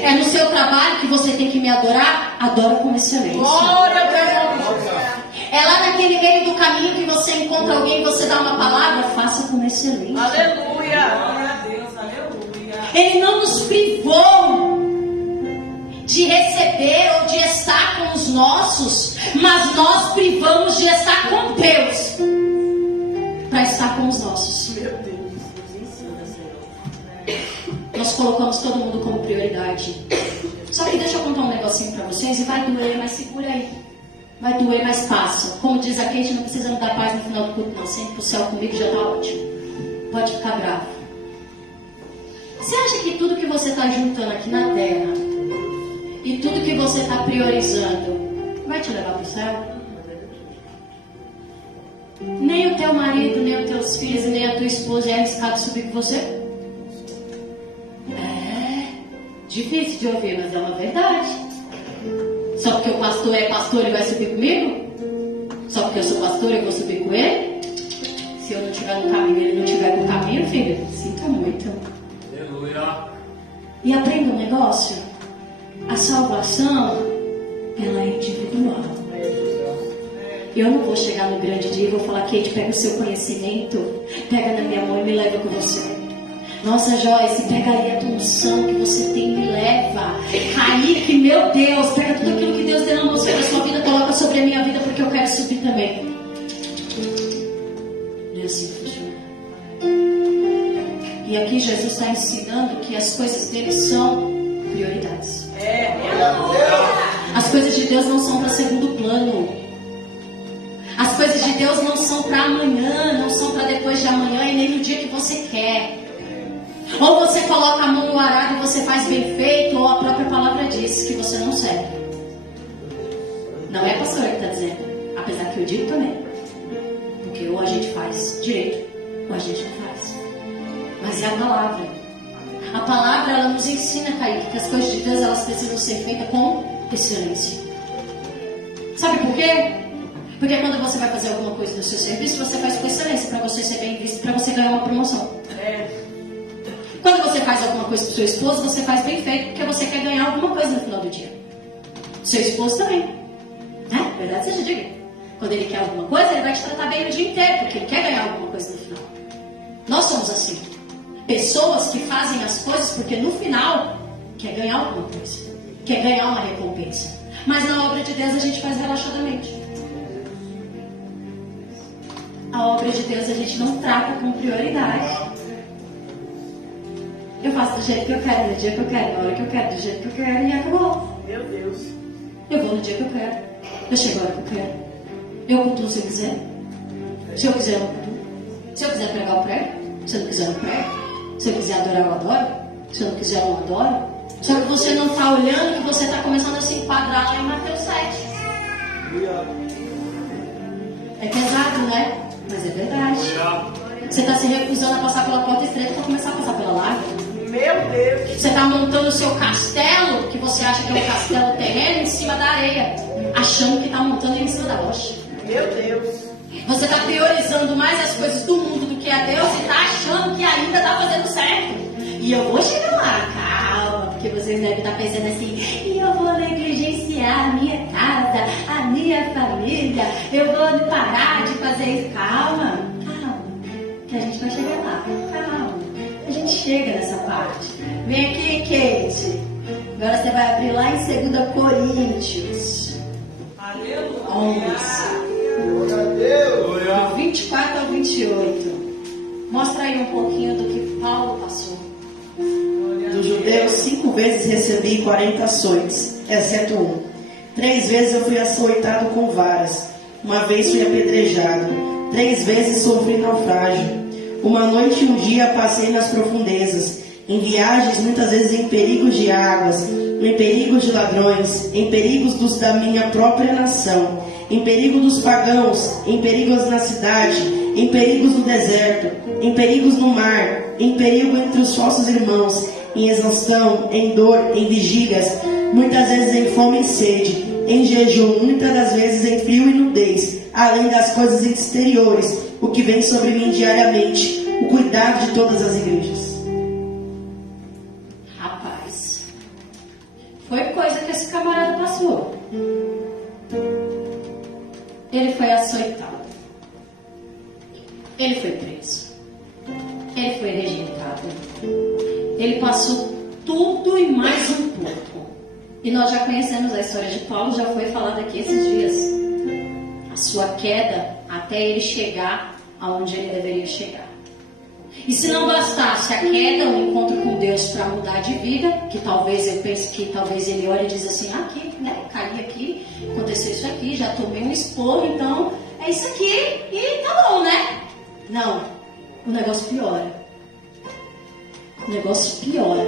É no seu trabalho que você tem que me adorar? Adora com excelência. Glória a Deus. É lá naquele meio do caminho que você encontra alguém e você dá uma palavra? Faça com excelência. Aleluia. Glória a Deus. Aleluia. Ele não nos privou de receber ou de estar com os nossos, mas nós privamos de estar com Deus para estar com os nossos. Meu Deus, nos ensina, Senhor. Nós colocamos todo mundo como prioridade. Só que deixa eu contar um negocinho para vocês e vai doer, mas segura aí. Vai doer, mas passa. Como diz a Kate, não precisa me dar paz no final do culto, não. Sempre pro céu comigo já tá ótimo. Pode ficar bravo. Você acha que tudo que você está juntando aqui na terra e tudo que você está priorizando vai te levar pro céu? Nem o teu marido, nem os teus filhos e nem a tua esposa é arriscado subir com você? É difícil de ouvir, mas é uma verdade. Só porque o pastor é pastor, ele vai subir comigo? Só porque eu sou pastor, eu vou subir com ele? Se eu não estiver no caminho, ele não estiver no caminho, filho, sinto muito. Aleluia. E aprenda um negócio: a salvação, ela é individual. Eu não vou chegar no grande dia e vou falar: Kate, pega o seu conhecimento, pega na minha mão e me leva com você. Nossa, Joyce, pega aí a tua unção que você tem e me leva. Kaique, meu Deus, pega tudo aquilo que Deus derramou sobre a sua vida, coloca sobre a minha vida, porque eu quero subir também. E assim funciona. E aqui Jesus está ensinando que as coisas dele são prioridades. As coisas de Deus não são para segundo plano. As coisas de Deus não são para amanhã, não são para depois de amanhã e nem no dia que você quer. Ou você coloca a mão no arado e você faz bem feito, ou a própria palavra diz que você não serve. Não é pastor que está dizendo, apesar que eu digo também. Porque ou a gente faz direito, ou a gente não faz. Mas é a palavra. A palavra, ela nos ensina, Kaique, que as coisas de Deus, elas precisam ser feitas com excelência. Sabe por quê? Porque quando você vai fazer alguma coisa do seu serviço, você faz com excelência, para você ser bem visto, para você ganhar uma promoção. Quando você faz alguma coisa pro seu esposo, você faz bem feito, porque você quer ganhar alguma coisa no final do dia. Seu esposo também. Né? Verdade seja dita. Quando ele quer alguma coisa, ele vai te tratar bem o dia inteiro, porque ele quer ganhar alguma coisa no final. Nós somos assim. Pessoas que fazem as coisas porque no final quer ganhar alguma coisa, quer ganhar uma recompensa. Mas na obra de Deus a gente faz relaxadamente. A obra de Deus a gente não trata com prioridade. Eu faço do jeito que eu quero, no dia que eu quero, na hora que eu quero, do jeito que eu quero e acabou. Meu Deus. Eu vou no dia que eu quero. Eu chego a hora que eu quero. Eu cultuo se eu quiser. Se eu quiser, eu cultuo. Se eu quiser pregar, eu prego. Se eu não quiser, eu prego. Se eu quiser adorar, eu adoro. Se eu não quiser, eu não adoro. Só que você não está olhando que você está começando a se enquadrar lá em Mateus 7. É pesado, né? Mas é verdade. Você está se recusando a passar pela porta estreita para começar a passar pela larga. Meu Deus. Você está montando o seu castelo, que você acha que é um castelo terreno, em cima da areia, achando que está montando em cima da rocha. Meu Deus. Você está priorizando mais as coisas do mundo do que a Deus e está achando que ainda está fazendo certo. E eu vou chegar lá, calma, porque vocês devem estar pensando assim, e eu vou negligenciar a minha casa, a minha família, eu vou parar de fazer isso. Calma, que a gente vai chegar lá, calma. A gente chega nessa parte. Vem aqui, Kate. Agora você vai abrir lá em 2 Coríntios. Aleluia. 11. Do 24 ao 28. Mostra aí um pouquinho do que Paulo passou. Dos judeus 5 vezes recebi 40 açoites, exceto 1. 3 vezes eu fui açoitado com varas. 1 vez fui apedrejado. 3 vezes sofri naufrágio. 1 noite e 1 dia passei nas profundezas, em viagens muitas vezes em perigos de águas, em perigos de ladrões, em perigos da minha própria nação, em perigo dos pagãos, em perigos na cidade, em perigos no deserto, em perigos no mar, em perigo entre os falsos irmãos, em exaustão, em dor, em vigílias, muitas vezes em fome e sede, em jejum, muitas das vezes em frio e nudez, além das coisas exteriores, o que vem sobre mim diariamente, o cuidado de todas as igrejas. Rapaz, foi coisa que esse camarada passou. Ele foi açoitado. Ele foi preso. Ele foi rejeitado. Ele passou tudo e mais um pouco. E nós já conhecemos a história de Paulo, já foi falado aqui esses dias. A sua queda até ele chegar aonde ele deveria chegar. E se não bastasse a queda, o encontro com Deus para mudar de vida, que talvez eu pense que talvez ele olhe e diz assim, aqui, né, caí aqui, aconteceu isso aqui, já tomei um esporro, então é isso aqui e tá bom, né? Não, o negócio piora. O negócio piora.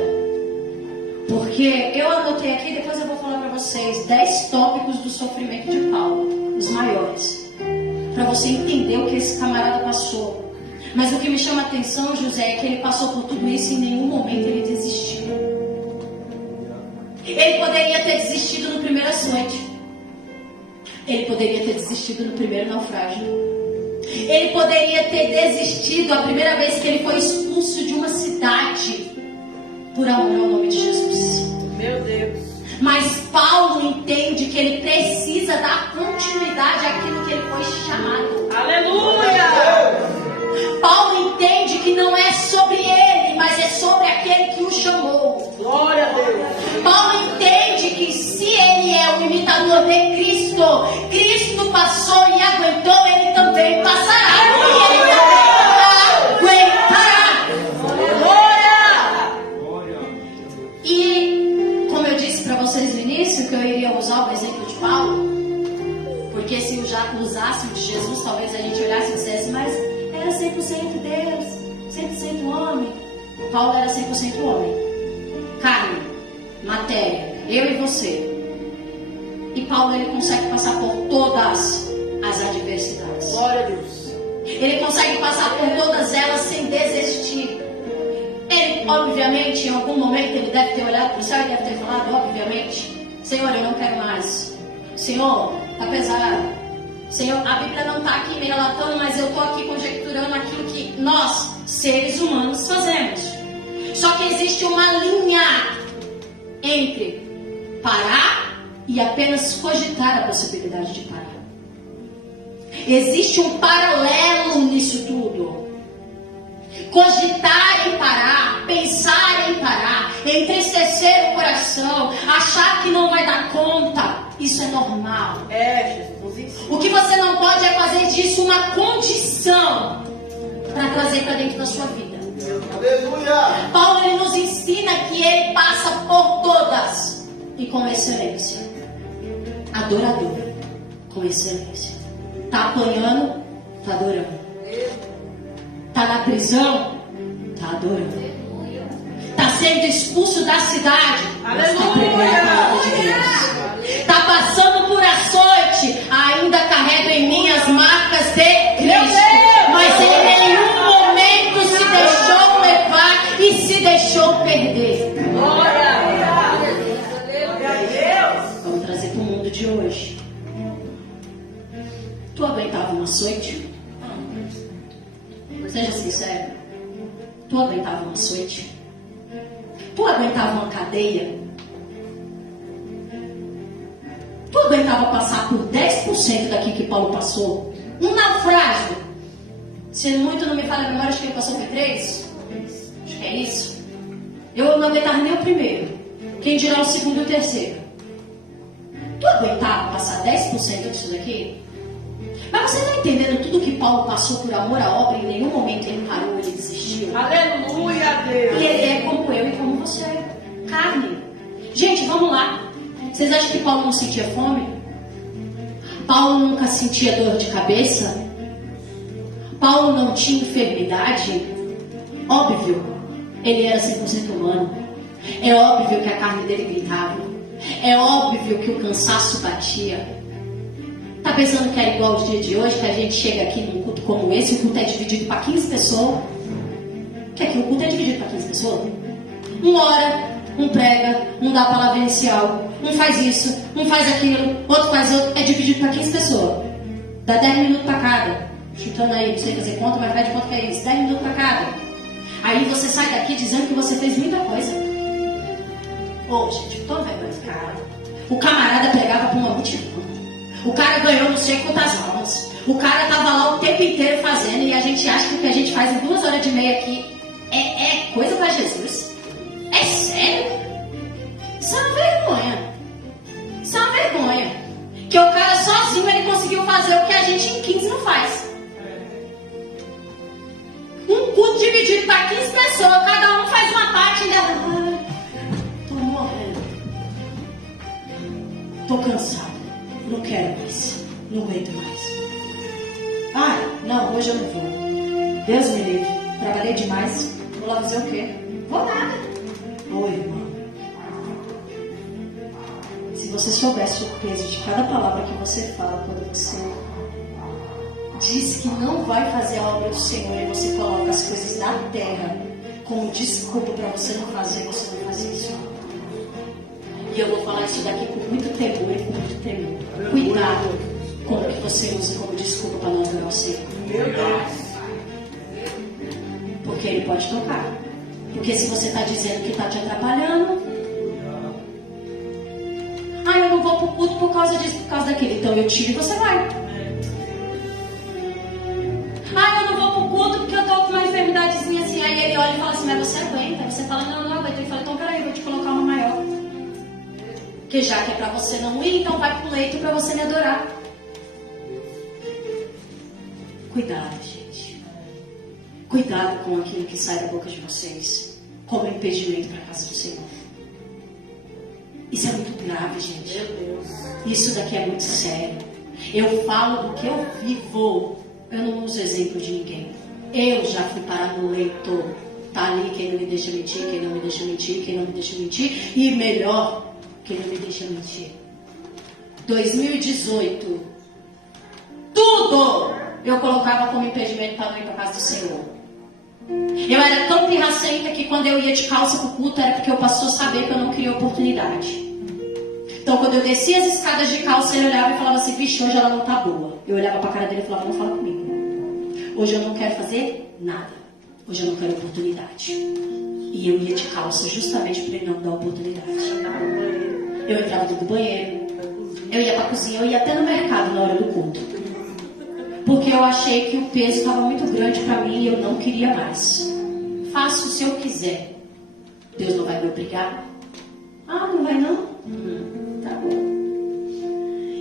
Porque eu anotei aqui, depois eu vou falar para vocês 10 tópicos do sofrimento de Paulo, os maiores, para você entender o que esse camarada passou. Mas o que me chama a atenção, José, é que ele passou por tudo isso e em nenhum momento ele desistiu. Ele poderia ter desistido no primeiro açoite. Ele poderia ter desistido no primeiro naufrágio. Ele poderia ter desistido a primeira vez que ele foi expulso de uma cidade por amor ao nome de Jesus. Meu Deus. Mas Paulo entende que ele precisa dar continuidade àquilo que ele foi chamado. Aleluia. Paulo entende que não é sobre ele, mas é sobre aquele que o chamou. Glória a Deus. Paulo entende que se ele é o imitador de Cristo, Cristo passou e aguentou, ele também passará. E ele também aguentará. Glória. E, como eu disse para vocês no início, que eu iria usar o exemplo de Paulo, porque se eu já usasse o de Jesus, talvez a gente olhasse e dissesse, mas era 100% Deus, 100% homem. Paulo era 100% homem. Carne, matéria, eu e você. E Paulo, ele consegue passar por todas as adversidades. Glória a Deus. Ele consegue passar por todas elas sem desistir. Ele, obviamente, em algum momento, ele deve ter olhado para o céu e deve ter falado, obviamente, Senhor, eu não quero mais. Senhor, está pesado. Senhor, a Bíblia não está aqui me relatando, mas eu estou aqui conjecturando aquilo que nós, seres humanos, fazemos. Só que existe uma linha entre parar e apenas cogitar a possibilidade de parar. Existe um paralelo nisso tudo. Cogitar em parar, pensar em parar, entristecer o coração coração, achar que não vai dar conta. Isso é normal. Jesus. O que você não pode é fazer disso uma condição para trazer para dentro da sua vida. Aleluia! Paulo ele nos ensina que ele passa por todas e com excelência. Adorador com excelência. Tá apanhando, tá adorando. Tá na prisão, tá adorando. Tá sendo expulso da cidade, mas tá pregando a palavra de Deus. Tá passando por açoite, ainda carrego em mim as marcas de Cristo. Mas em nenhum momento se deixou levar e se deixou perder. Vamos trazer para o mundo de hoje. Tu aguentava um açoite? Seja sincero. Tu aguentava um açoite? Tu aguentava uma cadeia? Tu aguentava passar por 10% daqui que Paulo passou? Um naufrágio. Se muito não me falha a memória, acho que ele passou por 3. Acho que é isso. Eu não aguentava nem o primeiro. Quem dirá o segundo e o terceiro? Tu aguentava passar 10% disso daqui? Mas você está entendendo tudo que Paulo passou por amor à obra? Em nenhum momento ele parou, ele desistiu. Aleluia, Deus. E ele é como eu e como você é. Carne. Gente, vamos lá. Vocês acham que Paulo não sentia fome? Paulo nunca sentia dor de cabeça? Paulo não tinha enfermidade? Óbvio, ele era 100% humano. É óbvio que a carne dele gritava. É óbvio que o cansaço batia. Tá pensando que é igual ao dia de hoje, que a gente chega aqui num culto como esse, o culto é dividido para 15 pessoas? Que aqui o culto é dividido para 15 pessoas? Um ora, um prega, um dá a palavra inicial, um faz isso, um faz aquilo, outro faz outro, é dividido para 15 pessoas. Dá 10 minutos para cada. Chutando aí, não sei fazer conta, mas vai de conta que é isso. 10 minutos para cada. Aí você sai daqui dizendo que você fez muita coisa. Ô, gente, toma vergonha, cara. O camarada pregava para uma multidão. O cara ganhou não sei quantas almas. O cara tava lá o tempo inteiro fazendo e a gente acha que o que a gente faz em 2 horas e meia aqui é coisa para Jesus. É sério? Isso é uma vergonha. Isso é uma vergonha. Que o cara sozinho ele conseguiu fazer o que a gente em 15 não faz. Um culto dividido para 15 pessoas, cada um faz uma parte e ainda. Tô morrendo. Tô cansado. Não quero mais. Não aguento mais. Não, hoje eu não vou. Deus me livre. Trabalhei demais. Vou lá fazer o quê? Vou nada. Oi, irmão. Se você soubesse o peso de cada palavra que você fala quando você diz que não vai fazer a obra do Senhor e você coloca as coisas da terra como desculpa para você não fazer, você não faz isso. E eu vou falar isso daqui com muito temor e com muito temor. Cuidado com o que você usa como desculpa para não adorar o Senhor. Porque Ele pode tocar. Porque se você está dizendo que está te atrapalhando, eu não vou para o culto por causa disso, por causa daquilo. Então eu tiro e você vai. Eu não vou para o culto porque eu estou com uma enfermidadezinha assim. Aí ele olha e fala assim, mas você aguenta. Aí você fala, não aguento. Ele fala, então peraí, eu vou te colocar uma maior. Porque já que é para você não ir, então vai pro leito para você me adorar. Cuidado, gente. Cuidado com aquilo que sai da boca de vocês como impedimento para a casa do Senhor. Isso é muito grave, gente. Isso daqui é muito sério. Eu falo do que eu vivo. Eu não uso exemplo de ninguém. Eu já fui parar no leito. Tá ali quem não me deixa mentir, quem não me deixa mentir, quem não me deixa mentir. E melhor, quem não me deixa mentir. 2018. Tudo eu colocava como impedimento para não ir para a casa do Senhor. Eu era tão pirracenta que quando eu ia de calça pro culto era porque o pastor sabia que eu não queria oportunidade. Então quando eu descia as escadas de calça, ele olhava e falava assim, vixe, hoje ela não tá boa. Eu olhava pra cara dele e falava, não fala comigo. Hoje eu não quero fazer nada. Hoje eu não quero oportunidade. E eu ia de calça justamente para ele não dar oportunidade. Eu entrava dentro do banheiro, eu ia pra cozinha, eu ia até no mercado na hora do culto. Porque eu achei que o peso estava muito grande para mim e eu não queria mais. Faço se eu quiser. Deus não vai me obrigar. Ah, não vai não? Tá bom.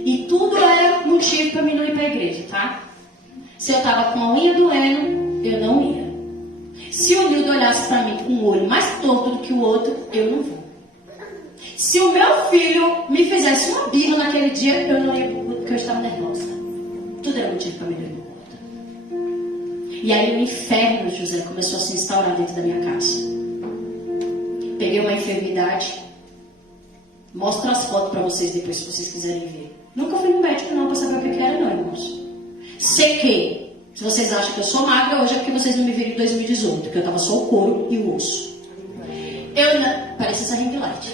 E tudo era motivo para mim não ir para a igreja, tá? Se eu tava com a unha doendo, eu não ia. Se o Nildo olhasse para mim com o olho mais torto do que o outro, eu não vou. Se o meu filho me fizesse uma birra naquele dia, eu não ia porque eu estava nervosa. Tudo era motivo para mim não ir para a porta. E aí o inferno, José, começou a se instaurar dentro da minha casa. Peguei uma enfermidade. Mostro as fotos para vocês depois, se vocês quiserem ver. Nunca fui no médico não para saber o que era não, irmãos. Sei que, se vocês acham que eu sou magra, hoje é porque vocês não me viram em 2018, porque eu estava só o couro e o osso. Eu não... Parece essa ring light.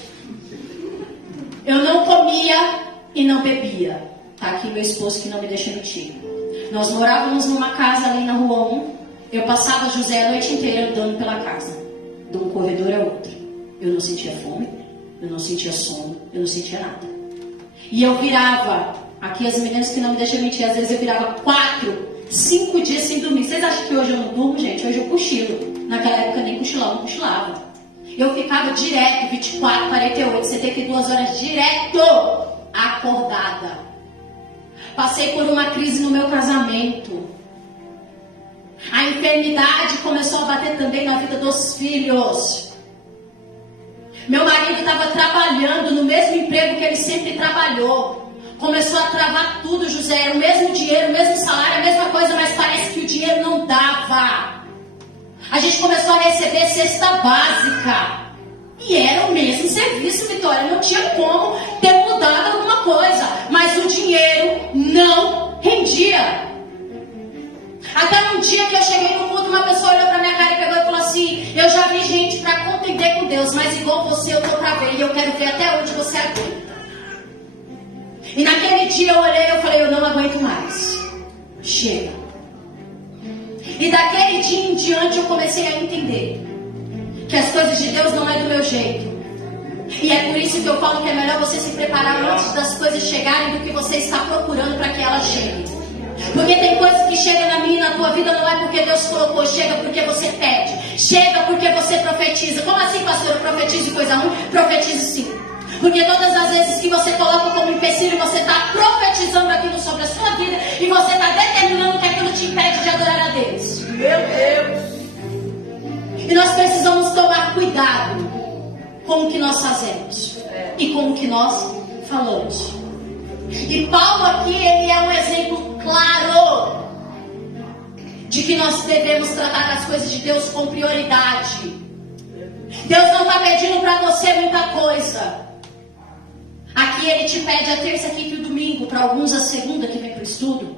Eu não comia e não bebia. Tá aqui meu esposo que não me deixa mentir. Nós morávamos numa casa ali na rua 1. Eu passava José a noite inteira andando pela casa. De um corredor a outro. Eu não sentia fome, eu não sentia sono, eu não sentia nada. E eu virava, aqui as meninas que não me deixam mentir, às vezes eu virava 4, 5 dias sem dormir. Vocês acham que hoje eu não durmo, gente? Hoje eu cochilo. Naquela época nem cochilava, não cochilava. Eu ficava direto, 24, 48, 72 horas direto acordada. Passei por uma crise no meu casamento. A enfermidade começou a bater também na vida dos filhos. Meu marido estava trabalhando no mesmo emprego que ele sempre trabalhou. Começou a travar tudo, José. Era o mesmo dinheiro, o mesmo salário, a mesma coisa, mas parece que o dinheiro não dava. A gente começou a receber cesta básica. E era o mesmo serviço, Vitória. Não tinha como ter mudado alguma coisa. Mas o dinheiro não rendia. Até um dia que eu cheguei no culto, uma pessoa olhou pra minha cara e pegou e falou assim: eu já vi gente pra contender com Deus, mas igual você eu tô pra ver. E eu quero ver até onde você aguenta. E naquele dia eu olhei e eu falei: eu não aguento mais. Chega. E daquele dia em diante eu comecei a entender que as coisas de Deus não é do meu jeito. E é por isso que eu falo que é melhor você se preparar antes das coisas chegarem do que você está procurando para que elas cheguem. Porque tem coisas que chegam na minha e na tua vida não é porque Deus colocou, chega porque você pede, chega porque você profetiza. Como assim, pastor? Eu profetizo coisa ruim? Profetizo sim. Porque todas as vezes que você coloca como empecilho, você está profetizando aquilo sobre a sua vida e você está determinando que aquilo te impede de adorar a Deus. Meu Deus! E nós precisamos tomar cuidado com o que nós fazemos e com o que nós falamos. E Paulo aqui, ele é um exemplo claro de que nós devemos tratar as coisas de Deus com prioridade. Deus não está pedindo para você muita coisa. Aqui ele te pede a terça, quinta e o domingo, para alguns a segunda que vem para o estudo.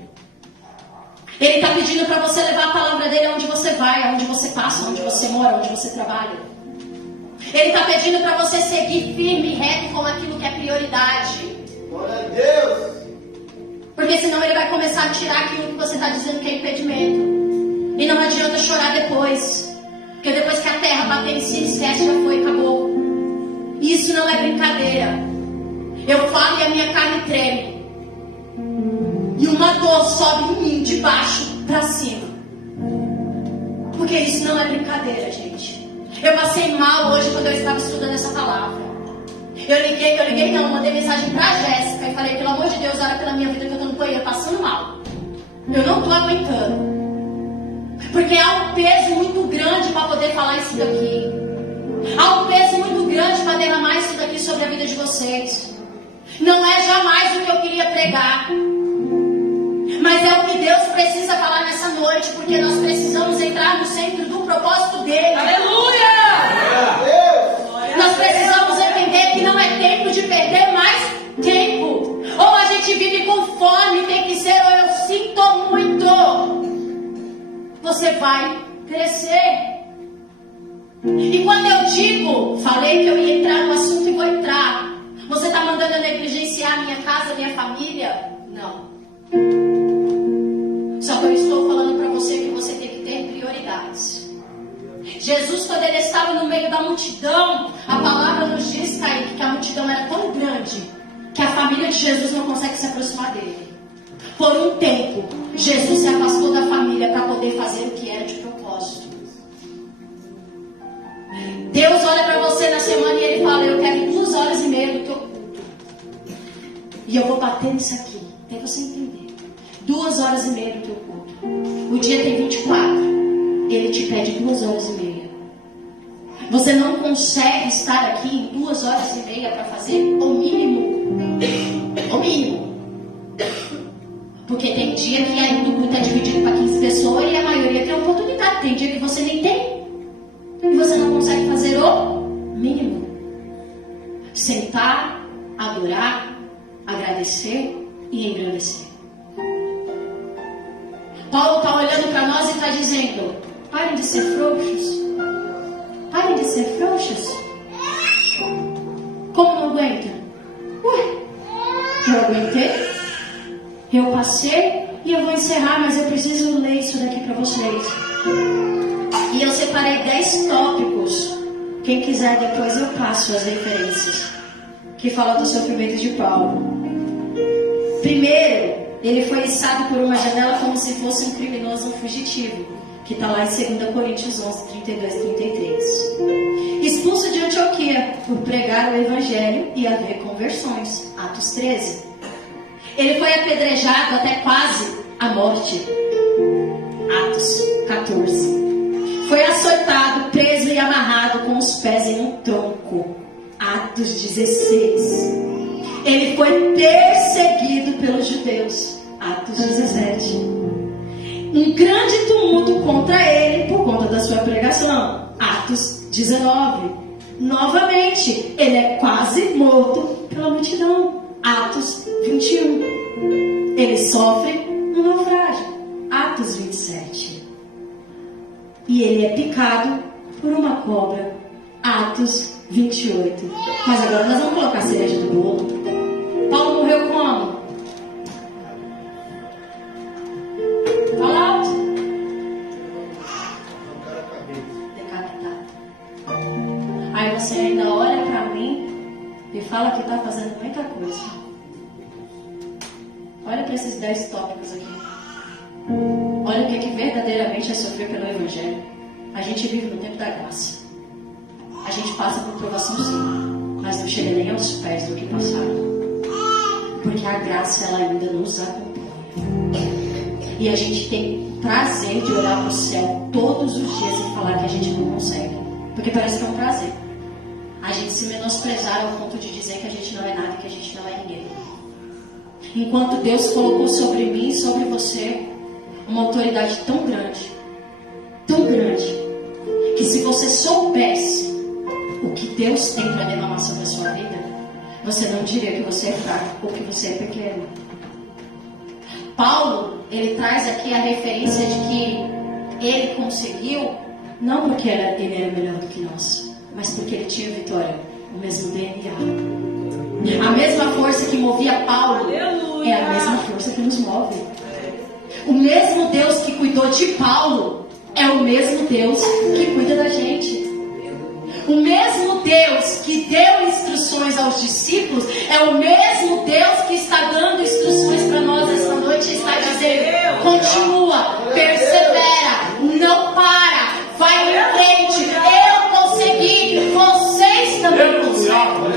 Ele está pedindo para você levar a palavra dele aonde você vai, aonde você passa, aonde você mora, aonde você trabalha. Ele está pedindo para você seguir firme e reto com aquilo que é prioridade. Glória a Deus! Porque senão ele vai começar a tirar aquilo que você está dizendo que é impedimento. E não adianta chorar depois. Porque depois que a terra bater em si, esquece, já foi, acabou. Isso não é brincadeira. Eu falo e a minha carne treme. E uma dor sobe em mim, de baixo para cima. Porque isso não é brincadeira, gente. Eu passei mal hoje quando eu estava estudando essa palavra. Eu mandei mensagem pra Jéssica e falei: pelo amor de Deus, ora pela minha vida que eu tô no banheiro passando mal. Eu não tô aguentando. Porque há um peso muito grande para poder falar isso daqui. Há um peso muito grande para derramar isso daqui sobre a vida de vocês. Não é jamais o que eu queria pregar. Mas é o que Deus precisa falar nessa noite, porque nós precisamos entrar no centro do propósito dele. Aleluia! Nós precisamos entender que não é tempo de perder mais tempo. Ou a gente vive com fome, tem que ser, ou eu sinto muito. Você vai crescer. E quando eu digo, falei que eu ia entrar no assunto e vou entrar. Você está mandando eu negligenciar minha casa, minha família? Não. Só que eu estou falando para você que você tem que ter prioridades. Jesus, quando ele estava no meio da multidão, a palavra nos diz, Kaique, que a multidão era tão grande que a família de Jesus não consegue se aproximar dele. Por um tempo, Jesus se afastou da família para poder fazer o que era de propósito. Deus olha para você na semana e ele fala: eu quero 200 2h30 do teu culto. E eu vou bater nisso aqui, até você entender. 2h30 do teu culto. O dia tem 24. Ele te pede 2h30. Você não consegue estar aqui em 2h30 para fazer o mínimo. O mínimo. Porque tem dia que aí o culto é dividido para 15 pessoas e a maioria tem oportunidade. Tem dia que você nem tem. E você não consegue fazer o mínimo. Sentar, adorar, agradecer e engrandecer. Paulo está olhando para nós e está dizendo: parem de ser frouxos. Parem de ser frouxos. Como não aguenta? Ué, eu aguentei, eu passei e eu vou encerrar, mas eu preciso ler isso daqui para vocês. E eu separei 10 tópicos. Quem quiser depois eu passo as referências que falam do sofrimento de Paulo. Primeiro, ele foi içado por uma janela como se fosse um criminoso, um fugitivo, que está lá em 2 Coríntios 11, 32 e 33. Expulso de Antioquia por pregar o evangelho e haver conversões. Atos 13. Ele foi apedrejado até quase a morte. Atos 14. Foi açoitado, preso e amarrado com os pés em um tronco. Atos 16. Ele foi perseguido pelos judeus. Atos 17. Um grande tumulto contra ele por conta da sua pregação. Atos 19. Novamente, ele é quase morto pela multidão. Atos 21. Ele sofre um naufrágio. Atos 27. E ele é picado por uma cobra. Atos 28. Mas agora nós vamos colocar a cereja do bolo. Paulo morreu como? Fala alto. Decapitado. Aí você ainda olha pra mim e fala que tá fazendo muita coisa. Olha para esses 10 tópicos aqui. Olha o que verdadeiramente é sofrer pelo Evangelho. A gente vive no tempo da graça. A gente passa por provação sim, mas não chega nem aos pés do que passaram. Porque a graça ela ainda nos acompanha. E a gente tem prazer de olhar para o céu todos os dias e falar que a gente não consegue. Porque parece que é um prazer. A gente se menosprezar ao ponto de dizer que a gente não é nada e que a gente não é ninguém. Enquanto Deus colocou sobre mim e sobre você uma autoridade tão grande, que se você soubesse o que Deus tem para derramar sobre a sua vida, você não diria que você é fraco ou que você é pequeno. Paulo, ele traz aqui a referência de que ele conseguiu, não porque ele era melhor do que nós, mas porque ele tinha vitória, o mesmo DNA. A mesma força que movia Paulo é a mesma força que nos move. O mesmo Deus que cuidou de Paulo é o mesmo Deus que cuida da gente. O mesmo Deus que deu instruções aos discípulos é o mesmo Deus que está dando instruções para nós esta noite e está dizendo: continua, persevera, não para, vai em frente. Eu consegui, vocês também conseguem.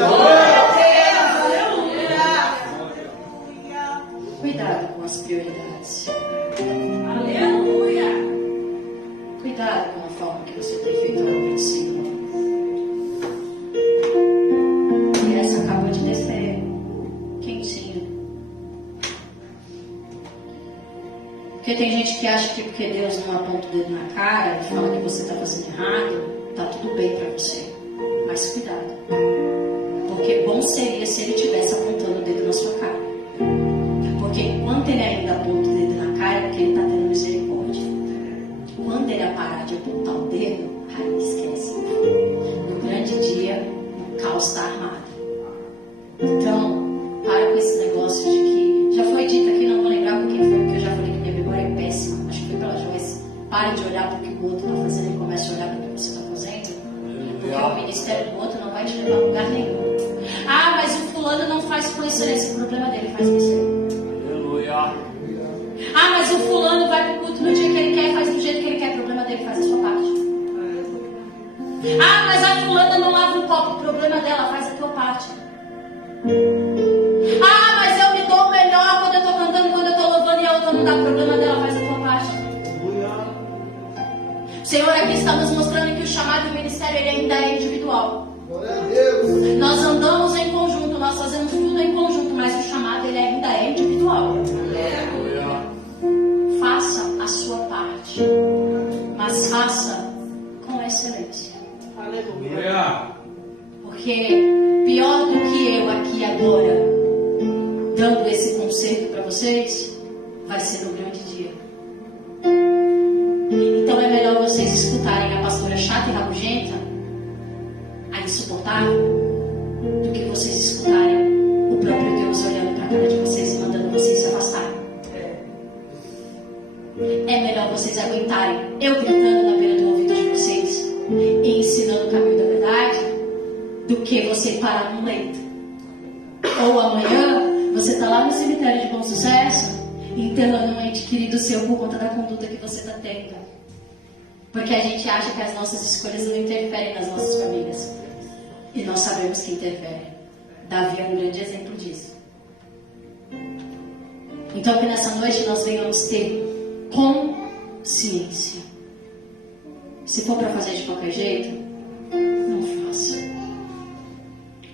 Cuidado com as prioridades. Aleluia! Cuidado com a forma que você tem feito a obra do Senhor. E essa acabou de descer quentinha. Porque tem gente que acha que porque Deus não aponta o dedo na cara e fala que você está fazendo errado, tá tudo bem para você. Mas cuidado. Porque bom seria se ele estivesse apontando o dedo na sua cara. Porque enquanto ele ainda aponta o dedo na cara, é porque ele está tendo misericórdia. Quando ele parar de apontar o dedo, aí esquece. No grande dia, o caos está armado. Então, para com esse negócio de que... Já foi dito aqui, não vou lembrar com quem foi, porque eu já falei que minha memória é péssima. Acho que foi pela Joyce. Pare de olhar para o que o outro está fazendo e comece a olhar para o que você está fazendo. Porque o ministério do outro não vai te levar a lugar nenhum. Ah, mas o fulano não faz com excelência. O problema dele faz com você. Ah, mas o fulano vai pro culto no dia que ele quer, faz do jeito que ele quer, o problema dele, faz a sua parte. Ah, mas a fulana não lava o copo, o problema dela, faz a tua parte. parte. Ah, mas eu me dou melhor quando eu estou cantando, quando eu estou louvando e a outra não dá. O problema dela, faz a tua parte. O Senhor aqui está nos mostrando que o chamado do ministério ele ainda é individual. Glória a Deus. Nós andamos em conjunto, nós fazemos tudo em conjunto, mas o chamado ele ainda é individual. Faça a sua parte, mas faça com excelência. Aleluia. Porque pior do que eu aqui agora, dando esse conselho para vocês, vai ser no grande dia. Então é melhor vocês escutarem a pastora chata e rabugenta, a insuportável, do que vocês escutarem o próprio Deus olhando para a cara de vocês e mandando vocês se afastarem. É melhor vocês aguentarem eu gritando na beira do ouvido de vocês e ensinando o caminho da verdade, do que você parar num leito. Ou amanhã você está lá no cemitério de Bom Sucesso enterrando um ente querido seu por conta da conduta que você está tendo. Porque a gente acha que as nossas escolhas não interferem nas nossas famílias. E nós sabemos que interferem. Davi é um grande exemplo disso. Então que nessa noite nós venhamos ter consciência. Se for para fazer de qualquer jeito, não faça.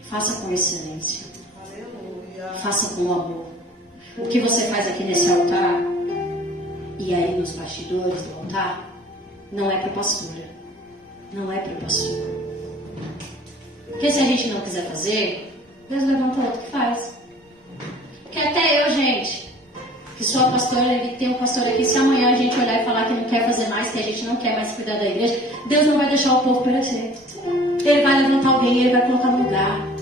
Faça com excelência. Faça com amor. O que você faz aqui nesse altar e aí nos bastidores do altar não é para pastora. Não é para pastor. Porque se a gente não quiser fazer, Deus levanta outro que faz. Porque até eu, gente, que sou a pastora, ele tem um pastor aqui, se amanhã a gente olhar e falar que não quer fazer mais, que a gente não quer mais cuidar da igreja, Deus não vai deixar o povo perecer. Ele vai levantar alguém, ele vai colocar no lugar.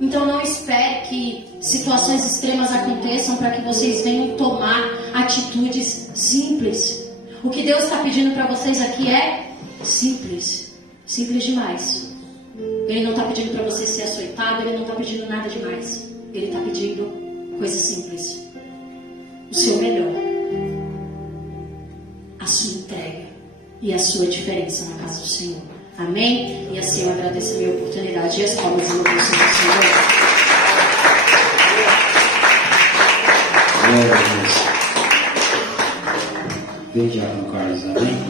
Então não espere que situações extremas aconteçam para que vocês venham tomar atitudes simples. O que Deus está pedindo para vocês aqui é simples. Simples demais. Ele não está pedindo para você ser açoitado, ele não está pedindo nada demais. Ele está pedindo coisas simples. O seu melhor. A sua entrega e a sua diferença na casa do Senhor. Amém? E assim eu agradeço a minha oportunidade e as palmas e louvores do Senhor. Glória a Deus. Veja, Carlos, amém?